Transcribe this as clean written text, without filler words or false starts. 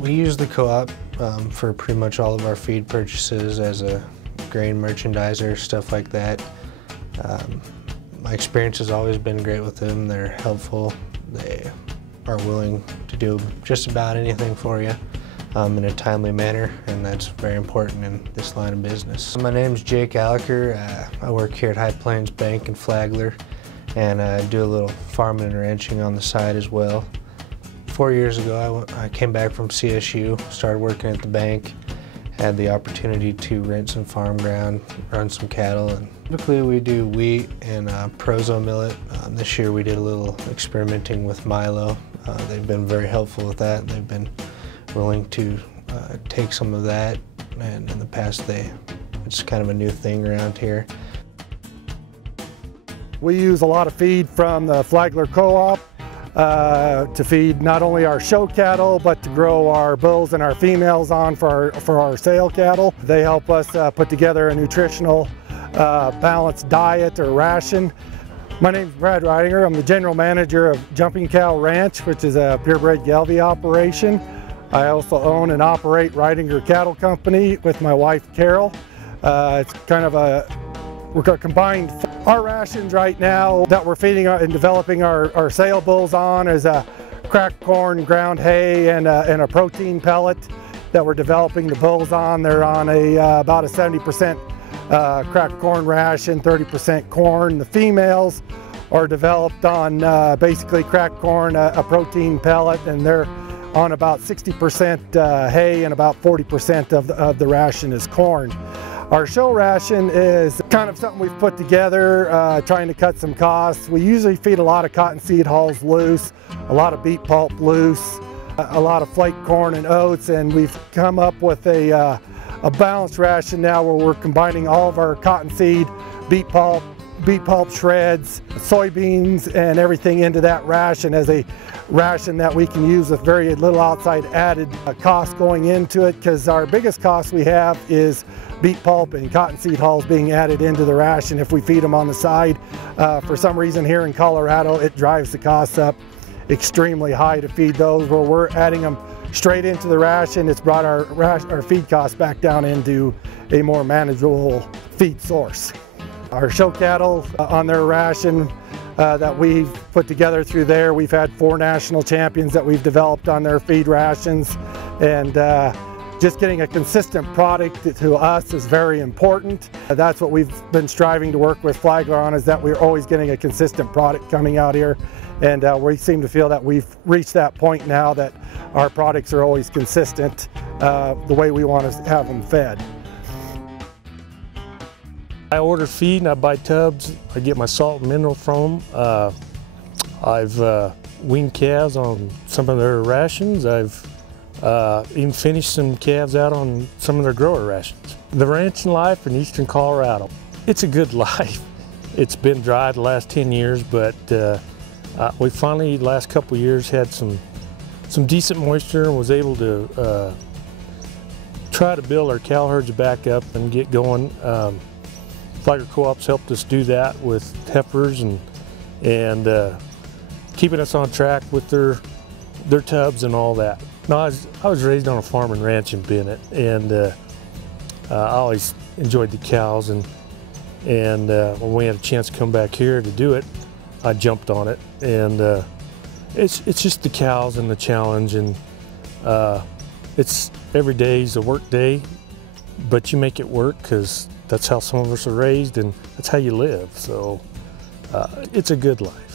We use the co-op for pretty much all of our feed purchases as a grain merchandiser, stuff like that. My experience has always been great with them. They're helpful. They are willing to do just about anything for you in a timely manner, and that's very important in this line of business. My name's Jake Allecker. I work here at High Plains Bank in Flagler, and I do a little farming and ranching on the side as well. 4 years ago, I came back from CSU, started working at the bank, had the opportunity to rent some farm ground, run some cattle, and typically we do wheat and proso millet. This year we did a little experimenting with milo. They've been very helpful with that. They've been willing to take some of that, and in the past it's kind of a new thing around here. We use a lot of feed from the Flagler Co-op to feed not only our show cattle, but to grow our bulls and our females on for our sale cattle. They help us put together a nutritional balanced diet or ration. My name is Brad Ridinger. I'm the general manager of Jumping Cow Ranch, which is a purebred Gelbvieh operation. I also own and operate Ridinger Cattle Company with my wife Carol. It's kind of we're combined. Our rations right now that we're feeding and developing our sale bulls on is a cracked corn, ground hay, and a protein pellet that we're developing the bulls on. They're on about a 70% cracked corn ration, 30% corn. The females are developed on basically cracked corn, a protein pellet, and they're on about 60% hay, and about 40% of the ration is corn. Our show ration is kind of something we've put together, trying to cut some costs. We usually feed a lot of cottonseed hulls loose, a lot of beet pulp loose, a lot of flake corn and oats, and we've come up with a balanced ration now where we're combining all of our cottonseed, beet pulp shreds, soybeans, and everything into that ration as a ration that we can use with very little outside added cost going into it, because our biggest cost we have is beet pulp and cottonseed hulls being added into the ration. If we feed them on the side, for some reason here in Colorado, it drives the costs up extremely high to feed those. Where we're adding them straight into the ration, it's brought our feed costs back down into a more manageable feed source. Our show cattle on their ration that we've put together through there, we've had 4 national champions that we've developed on their feed rations, and just getting a consistent product to us is very important. That's what we've been striving to work with Flagler on, is that we're always getting a consistent product coming out here, and we seem to feel that we've reached that point now that our products are always consistent the way we want to have them fed. I order feed and I buy tubs. I get my salt and mineral from them. I've weaned calves on some of their rations. I've even finished some calves out on some of their grower rations. The ranching life in eastern Colorado, it's a good life. It's been dry the last 10 years, but we finally, the last couple of years, had some decent moisture and was able to try to build our cow herds back up and get going. Flagler Co-op's helped us do that with heifers and keeping us on track with their tubs and all that. No, I was raised on a farm and ranch in Bennett, and I always enjoyed the cows, and when we had a chance to come back here to do it, I jumped on it, and it's just the cows and the challenge, and it's every day's a work day, but you make it work because that's how some of us are raised and that's how you live, so it's a good life.